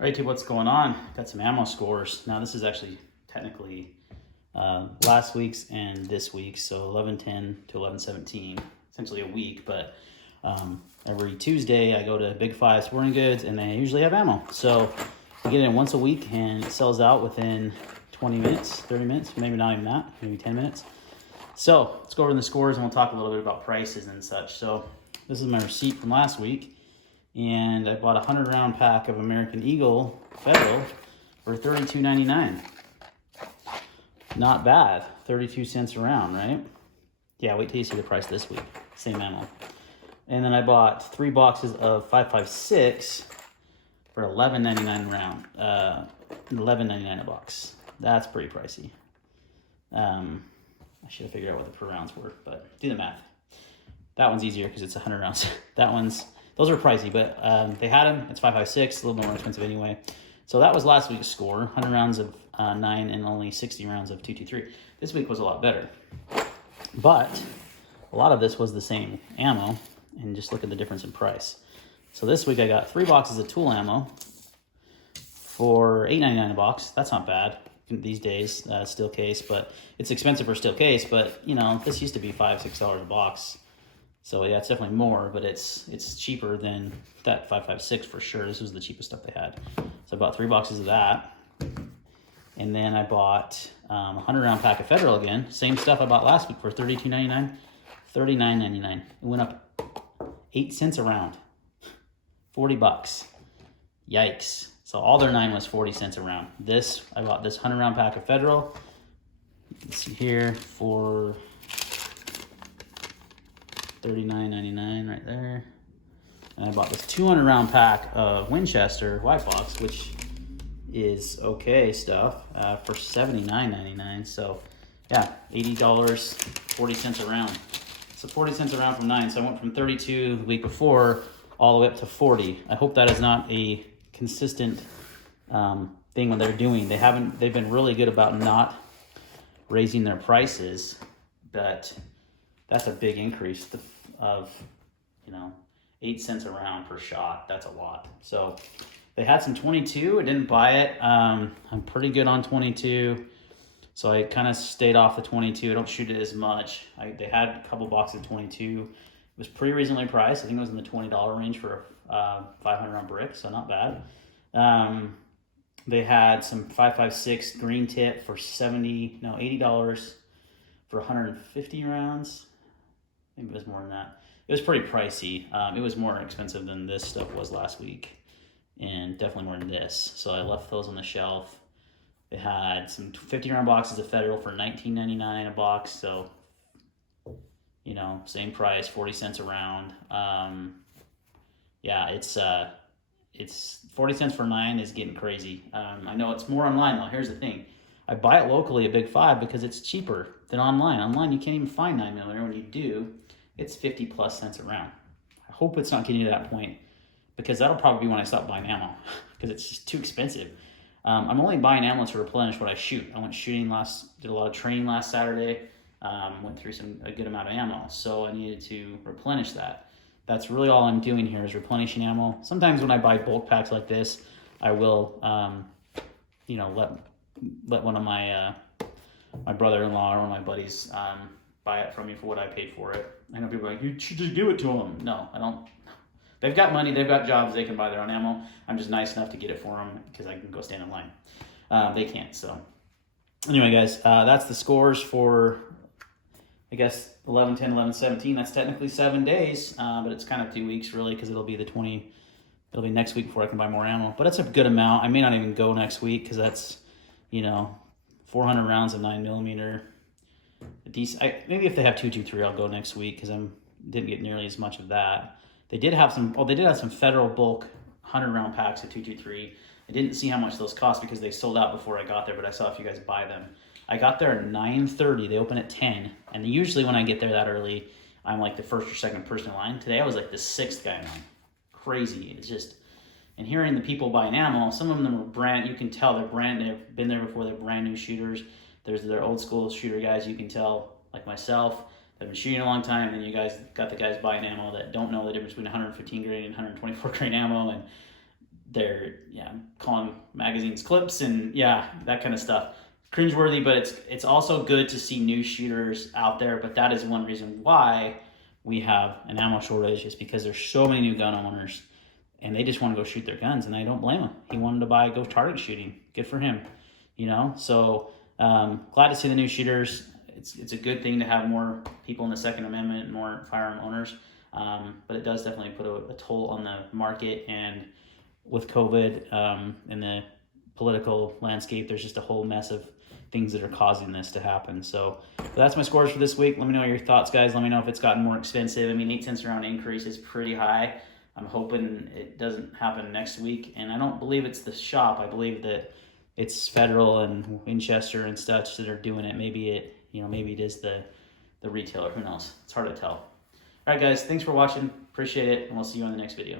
All right, YouTube, what's going on? Got some ammo scores. Now, this is actually technically last week's and this week's, so 11/10 to 11/17, essentially a week. But every Tuesday, I go to Big Five Sporting Goods, and they usually have ammo. So I get it in once a week, and it sells out within 20 minutes, 30 minutes, maybe not even that, maybe 10 minutes. So let's go over the scores, and we'll talk a little bit about prices and such. So this is my receipt from last week. And I bought a 100-round pack of American Eagle Federal for $32.99. Not bad. 32 cents a round, right? Yeah, wait till you see the price this week. Same ammo. And then I bought 3 boxes of 5.56 for $11.99 a round. $11.99 a box. That's pretty pricey. I should have figured out what the per rounds were, but do the math. That one's easier because it's 100 rounds. Those are pricey, but they had them. It's 5.56, a little more expensive anyway. So that was last week's score, 100 rounds of 9 and only 60 rounds of 223. This week was a lot better. But a lot of this was the same ammo, and just look at the difference in price. So this week I got 3 boxes of tool ammo for $8.99 a box. That's not bad these days, steel case, but it's expensive for steel case. But you know, this used to be $5, $6 a box. So yeah, it's definitely more, but it's cheaper than that 5.56 for sure. This was the cheapest stuff they had. So I bought 3 boxes of that. And then I bought a 100-round pack of Federal again. Same stuff I bought last week for $32.99, $39.99. It went up 8 cents a round, 40 bucks. Yikes. So all their 9 was 40 cents a round. I bought this 100-round pack of Federal. Let's see here for $39.99 right there. And I bought this 200-round pack of Winchester White Box, which is okay stuff, for $79.99. So yeah, $80, 40 cents a round. So 40 cents a round from 9. So I went from 32 the week before all the way up to 40. I hope that is not a consistent thing when they're doing. They've been really good about not raising their prices, but that's a big increase of 8 cents a round per shot. That's a lot. So they had some 22. I didn't buy it. I'm pretty good on 22, so I kind of stayed off the 22. I don't shoot it as much. They had a couple boxes of 22. It was pretty reasonably priced. I think it was in the $20 range for a 500-round brick, so not bad. They had some 5.56 green tip for $80 for 150 rounds. I think it was more than that. It was pretty pricey. It was more expensive than this stuff was last week, and definitely more than this. So I left those on the shelf. They had some 50-round boxes of Federal for $19.99 a box. So, same price, 40 cents a round. Yeah, it's 40 cents for 9 is getting crazy. I know it's more online though. Here's the thing. I buy it locally at Big Five because it's cheaper than online. Online, you can't even find 9mm. When you do, it's 50 plus cents a round. I hope it's not getting to that point, because that'll probably be when I stop buying ammo, because it's just too expensive. I'm only buying ammo to replenish what I shoot. I went shooting did a lot of training last Saturday, went through a good amount of ammo, so I needed to replenish that. That's really all I'm doing here is replenishing ammo. Sometimes when I buy bulk packs like this, I will, let one of my brother-in-law or one of my buddies buy it from me for what I paid for it. I know people are like, you should just give it to them. No, I don't. They've got money, they've got jobs, they can buy their own ammo. I'm just nice enough to get it for them because I can go stand in line. They can't, so. Anyway, guys, that's the scores for, I guess, 11/10, 11/17. That's technically 7 days, but it's kind of 2 weeks really, because it'll be next week before I can buy more ammo. But it's a good amount. I may not even go next week because that's, 400 rounds of 9mm. Maybe if they have 223, I'll go next week because I didn't get nearly as much of that. They did have some Federal bulk 100-round packs of 223. I didn't see how much those cost because they sold out before I got there, but I saw if you guys buy them. I got there at 9:30. They open at 10, and usually when I get there that early, I'm like the first or second person in line. Today I was like the 6th guy in line. Crazy. It's just, and hearing the people buying ammo, some of them are you can tell they've been there before, they're brand new shooters. There's their old school shooter guys, you can tell, like myself, that have been shooting a long time, and you guys got the guys buying ammo that don't know the difference between 115 grain and 124 grain ammo, and they're calling magazines clips and that kind of stuff. Cringeworthy, but it's also good to see new shooters out there. But that is one reason why we have an ammo shortage, is because there's so many new gun owners and they just want to go shoot their guns, and I don't blame him. He wanted to go target shooting. Good for him, So glad to see the new shooters. It's a good thing to have more people in the Second Amendment and more firearm owners, but it does definitely put a toll on the market. And with COVID and the political landscape, there's just a whole mess of things that are causing this to happen. So that's my scores for this week. Let me know your thoughts, guys. Let me know if it's gotten more expensive. I mean, 8 cents around increase is pretty high. I'm hoping it doesn't happen next week. And I don't believe it's the shop. I believe that it's Federal and Winchester and such that are doing it. Maybe it is the retailer. Who knows? It's hard to tell. All right, guys. Thanks for watching. Appreciate it. And we'll see you on the next video.